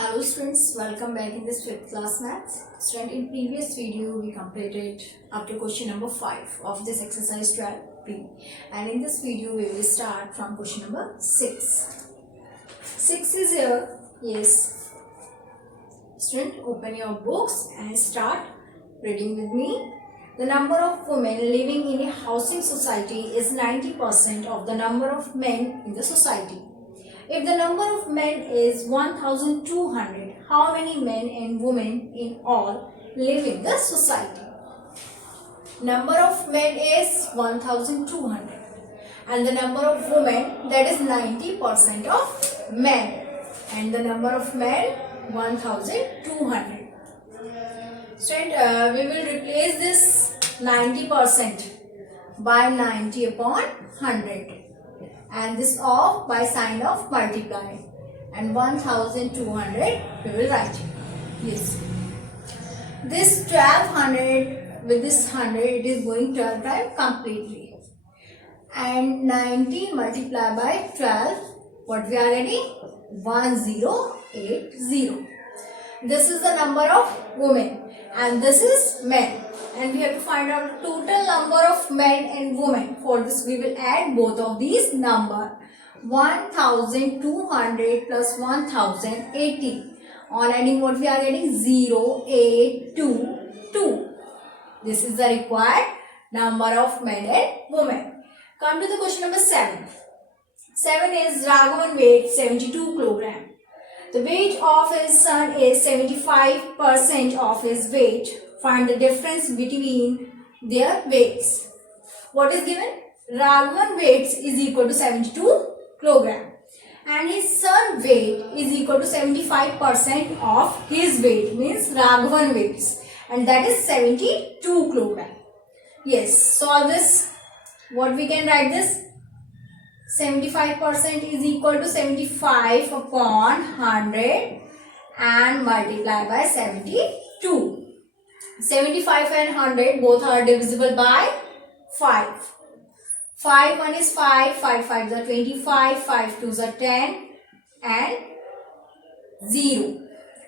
Hello students, welcome back in this 5th class maths. Student, in previous video we completed up to question number 5 of this exercise 12b, and in this video we will start from question number 6. 6 is here. Yes. Student, open your books and start reading with me. The number of women living in a housing society is 90% of the number of men in the society. If the number of men is 1200, how many men and women in all live in the society? Number of men is 1200 and the number of women, that is 90% of men, and the number of men 1200. Student, we will replace this 90% by 90 upon 100. And this off by sign of multiply, and 1200 we will write. Yes, this 1200 with this 100, it is going 12 times completely, and 90 multiplied by 12, what we are getting? 1080. This is the number of women and this is men, and we have to find out total number of men and women. For this we will add both of these number. 1200 plus 1080. On adding, what we are getting? 0822. This is the required number of men and women. Come to the question number 7. 7 is Raghavan weight 72 kilogram. The weight of his son is 75% of his weight. Find the difference between their weights. What is given? Raghavan weights is equal to 72 kilogram and his son weight is equal to 75% of his weight, means Raghavan weights, and that is 72 kilogram. Yes, solve this. What we can write this? 75% is equal to 75 upon 100 and multiply by 72. 75 and 100 both are divisible by 5. 5 1 is 5, 5 5 are 25, 5 2 are 10 and 0.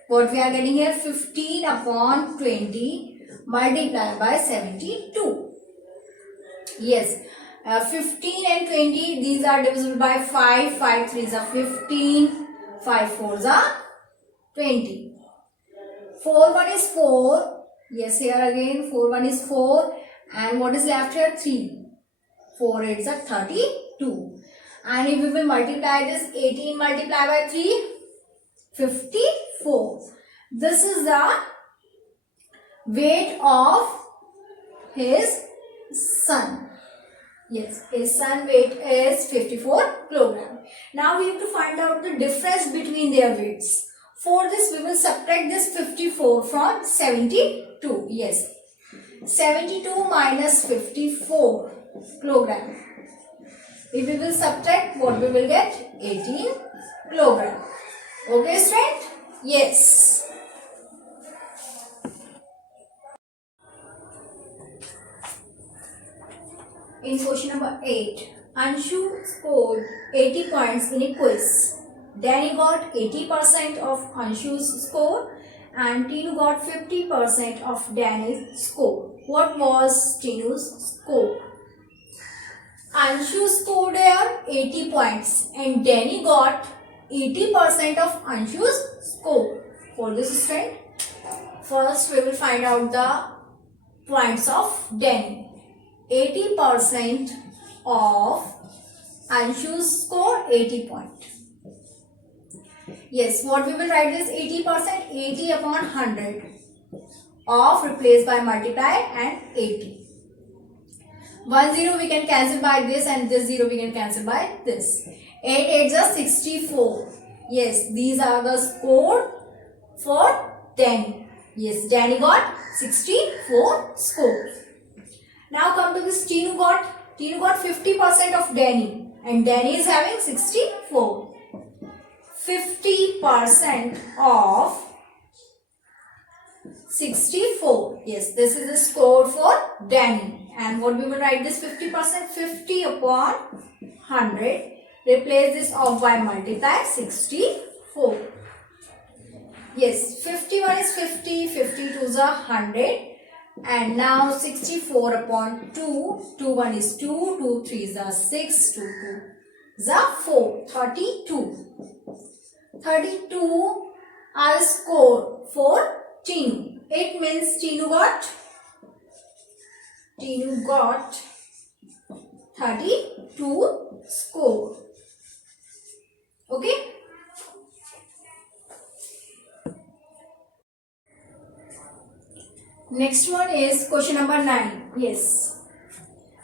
What we are getting here? 15 upon 20 multiplied by 72. Yes. 15 and 20, these are divisible by 5, 5 3s are 15, 5 4s are 20. 4 1 is 4, yes, here again 4 1 is 4, and what is left here? 3. 4 8s are 32. And if we will multiply this, 18 multiplied by 3, 54. This is the weight of his son. Yes, his son weight is 54 kilogram. Now we have to find out the difference between their weights. For this we will subtract this 54 from 72. Yes, 72 minus 54 kilogram. If we will subtract, what we will get? 18 kilogram. Okay, student? Yes. In question number 8, Anshu scored 80 points in a quiz. Danny got 80% of Anshu's score and Tinu got 50% of Danny's score. What was Tinu's score? Anshu scored here 80 points and Danny got 80% of Anshu's score. For this student, first we will find out the points of Danny. 80% of Anshu's score, 80 point. Yes, what we will write this? 80%, 80 upon 100 of replaced by multiply and 80. 1 0 we can cancel by this, and this 0 we can cancel by this. 8 8s are 64. Yes, these are the score for Danny. Yes, Danny got 64 scores. Now come to this. Tinu got 50% of Danny and Danny is having 64. 50% of 64. Yes, this is the score for Danny. And what we will write this? 50%, 50 upon 100. Replace this off by multiply 64. Yes, 51 is 50, 52 is 100. And now 64 upon 2, 2 1 is 2, 2 3 is 6, 2 2 is 4, 32. 32 I'll score for Tinu. It means Tinu got 32 score. Okay. Next one is question number 9. Yes.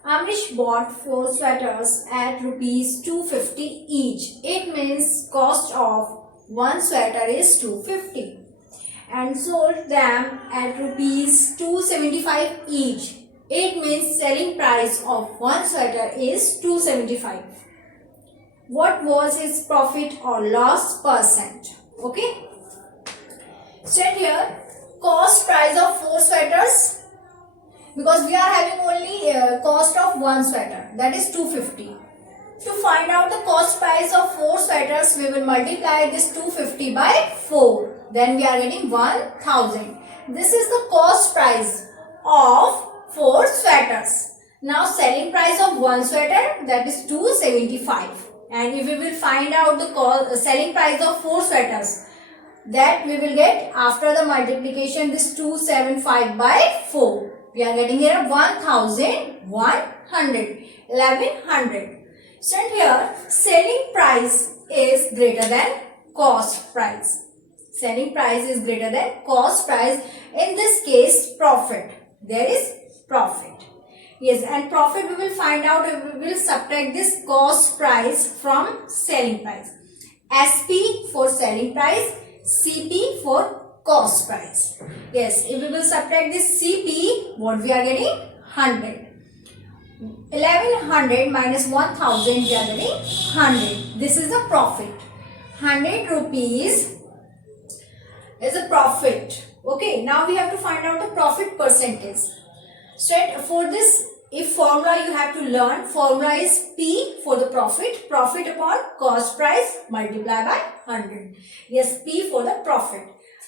Amrish bought 4 sweaters at rupees 250 each. It means cost of one sweater is 250 and sold them at rupees 275 each. It means selling price of one sweater is 275. What was his profit or loss percent? Okay. Set here cost price of 4 sweaters, because we are having only cost of one sweater, that is 250. To find out the cost price of 4 sweaters, we will multiply this 250 by 4. Then we are getting 1000. This is the cost price of 4 sweaters. Now selling price of one sweater, that is 275. And if we will find out the selling price of 4 sweaters, that we will get after the multiplication this 275 by 4. We are getting here 1100, 1100. So here selling price is greater than cost price. Selling price is greater than cost price. In this case profit. There is profit. Yes, and profit we will find out if we will subtract this cost price from selling price. SP for selling price, CP for cost price. Yes, if we will subtract this CP, what we are getting? 100. 1100 minus 1000, we are getting 100. This is the profit. 100 rupees is a profit. Okay, now we have to find out the profit percentage. So for this, if formula you have to learn, formula is P for the profit. Profit upon cost price multiply by 100. Yes, P for the profit.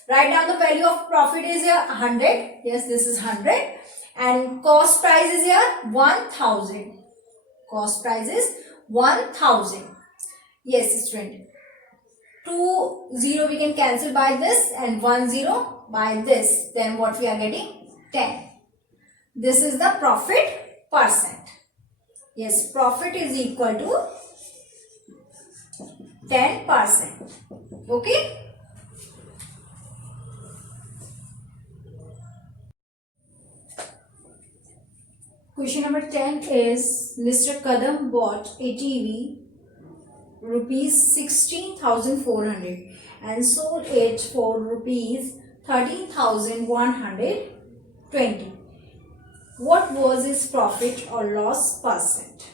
Write down the value of profit is here 100. Yes, this is 100. And cost price is here 1000. Cost price is 1000. Yes, student. 2 0 we can cancel by this and 1 0 by this. Then what we are getting? 10. This is the profit percent. Yes, profit is equal to 10%. Okay. Question number 10 is Mr. Kadam bought a TV rupees 16,400 and sold it for rupees 13,120. What was his profit or loss percent?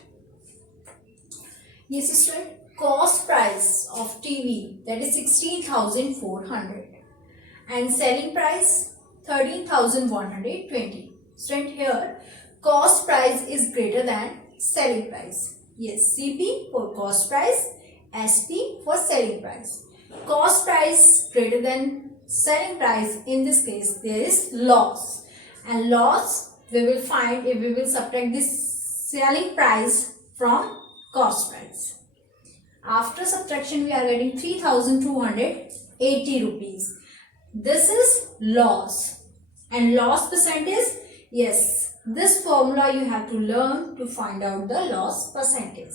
Yes, student, cost price of TV, that is 16,400 and selling price 13,120. Student, here cost price is greater than selling price. Yes, CP for cost price, SP for selling price. Cost price greater than selling price, in this case there is loss, and loss we will find if we will subtract this selling price from cost price. After subtraction we are getting 3,280 rupees. This is loss, and loss percentage, yes, this formula you have to learn to find out the loss percentage.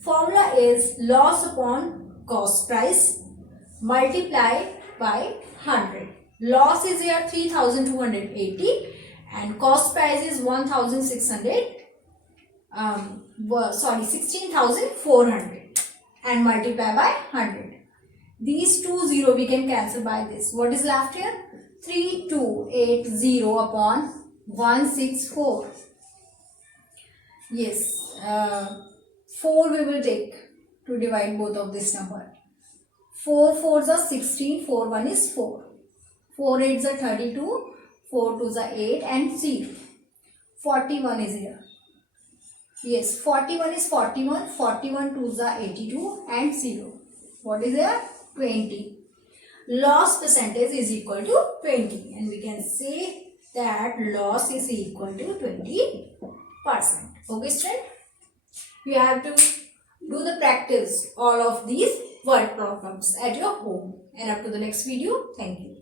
Formula is loss upon cost price multiplied by 100. Loss is here 3,280 and cost price is 16,400 and multiply by 100. These 2 0 we can cancel by this. What is left here? 3280 upon 164. Yes, 4 we will take to divide both of this number. 4 4s are 16, 4 1 is 4. 4 8s are 32, 4 2s are 8 and 0. 41 is here. Yes, 41 is 41, 41 2s are 82 and 0. What is here? 20. loss percentage is equal to 20, and we can say that loss is equal to 20%. Okay, student, you have to do the practice all of these word problems at your home. And up to the next video, thank you.